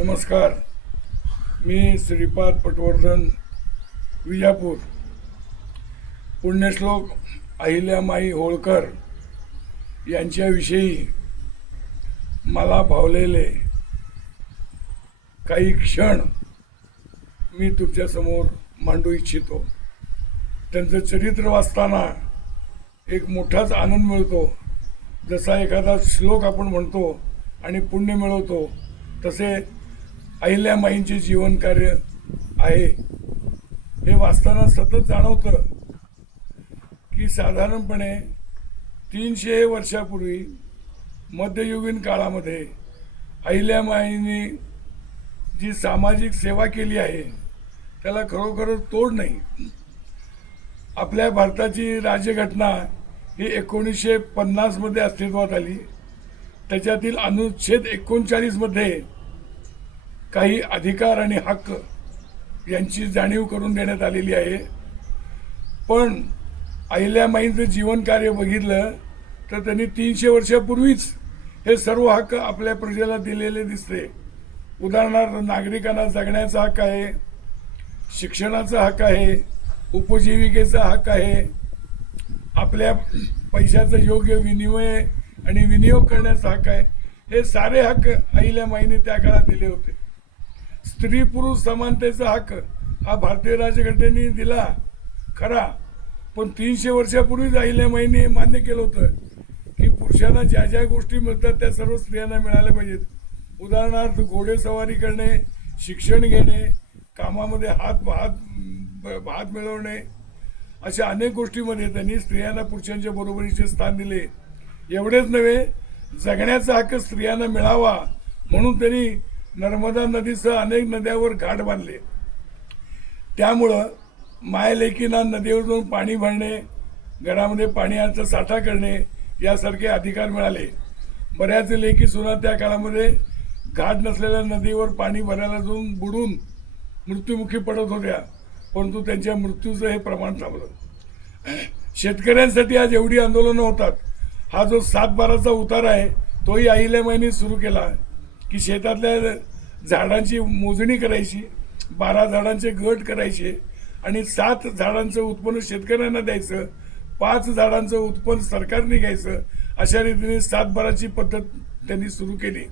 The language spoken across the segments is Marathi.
नमस्कार. मी श्रीपाद पटवर्धन विजापूर. पुण्यश्लोक अहिल्यामाई होळकर यांच्याविषयी मला भावलेले काही क्षण मी तुमच्यासमोर मांडू इच्छितो. त्यांचं चरित्र वाचताना एक मोठाच आनंद मिळतो. जसा एखादा श्लोक आपण म्हणतो आणि पुण्य मिळवतो तसे अहिल्यामाईंचे जीवन कार्य आहे. हे वाचताना सतत जाणवतं की साधारणपणे तीनशे वर्षापूर्वी मध्ययुगीन काळामध्ये अहिल्यामाईंनी जी सामाजिक सेवा केली आहे त्याला खरोखरच तोड नाही. आपल्या भारताची राज्यघटना ही एकोणीसशे पन्नासमध्ये अस्तित्वात आली. त्याच्यातील अनुच्छेद एकोणचाळीसमध्ये काही अधिकार आणि हक्क यांची जाणीव करून देण्यात आलेली आहे. पण अहिल्यामाईंचं जीवन कार्य बघितलं तर त्यांनी तीनशे वर्षापूर्वीच हे सर्व हक्क आपल्या प्रजेला दिलेले दिसते. उदाहरणार्थ नागरिकांना जगण्याचा हक्क आहे शिक्षणाचा हक्क आहे उपजीविकेचा हक्क आहे. आपल्या पैशाचा योग्य विनिमय आणि विनियोग करण्याचा हक्क आहे. हे सारे हक्क अहिल्यामाईने त्या काळात दिले होते. स्त्री पुरुष समानतेचा हक्क हा भारतीय राज्यघटनेने दिला. खरा. पण तीनशे वर्षापूर्वीच अहिल्यामाईने मान्य केलं होतं की पुरुषांना ज्या ज्या गोष्टी मिळतात त्या सर्व स्त्रियांना मिळाल्या पाहिजेत. उदाहरणार्थ घोडेसवारी करणे शिक्षण घेणे कामामध्ये हात हात हात मिळवणे अशा अनेक गोष्टीमध्ये त्यांनी स्त्रियांना पुरुषांच्या बरोबरीचे स्थान दिले. एवढेच नव्हे जगण्याचा हक्क स्त्रियांना मिळावा म्हणून त्यांनी नर्मदा नदीसह अनेक नद्यावर घाट बांधले. त्यामुळं मायलेकीना नदीवर जाऊन पाणी भरणे घरामध्ये पाण्याचा साठा करणे यासारखे अधिकार मिळाले. बऱ्याच लेखी सुद्धा त्या काळामध्ये घाट नसलेल्या नदीवर पाणी भरायला जाऊन बुडून मृत्युमुखी पडत होत्या परंतु त्यांच्या मृत्यूचं हे प्रमाण थांबलं. शेतकऱ्यांसाठी आज एवढी आंदोलनं होतात. हा जो सात बाराचा उतार आहे तोही आईल्या महिने सुरू केला. की शेतातल्या झाडांची मोजणी करायची बारा झाडांचे गट करायचे आणि सात झाडांचं उत्पन्न शेतकऱ्यांना द्यायचं पाच झाडांचं उत्पन्न सरकारने घ्यायचं अशा रीतीने सातबाराची पद्धत त्यांनी सुरू केली.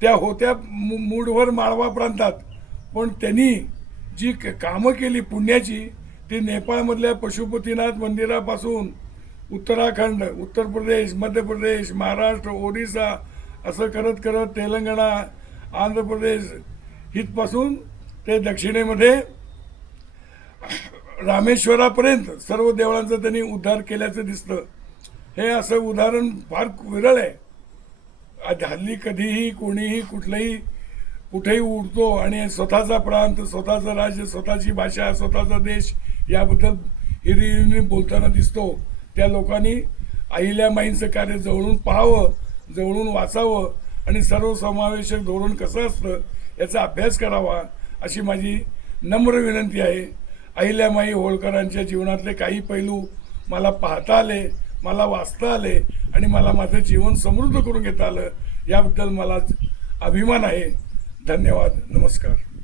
त्या होत्या मू- मूडवर माळवा प्रांतात पण त्यांनी जी क- कामं केली पुण्याची ती नेपाळमधल्या पशुपतीनाथ मंदिरापासून उत्तराखंड उत्तर प्रदेश मध्य प्रदेश महाराष्ट्र ओडिसा असं करत करत तेलंगणा आंध्र प्रदेश हितपासून ते दक्षिणेमध्ये रामेश्वरापर्यंत सर्व देवळांचा त्यांनी उद्धार केल्याचं दिसतं. हे असं उदाहरण फार विरळ आहे. हल्ली कधीही कोणीही कुठलंही कुठेही उडतो आणि स्वतःचा प्रांत स्वतःचं राज्य स्वतःची भाषा स्वतःचा देश याबद्दल हिरिरीने बोलताना दिसतो त्या लोकांनी अहिल्यामाईंचं कार्य जवळून पाहावं जवळून वाचावं आणि सर्वसमावेशक धोरण कसं असतं याचा अभ्यास करावा अशी माझी नम्र विनंती आहे. अहिल्यामाई होळकरांच्या जीवनातले काही पैलू मला पाहता आले मला वाचता आले आणि मला माझं जीवन समृद्ध करून घेता आलं याबद्दल मला अभिमान आहे. धन्यवाद. नमस्कार.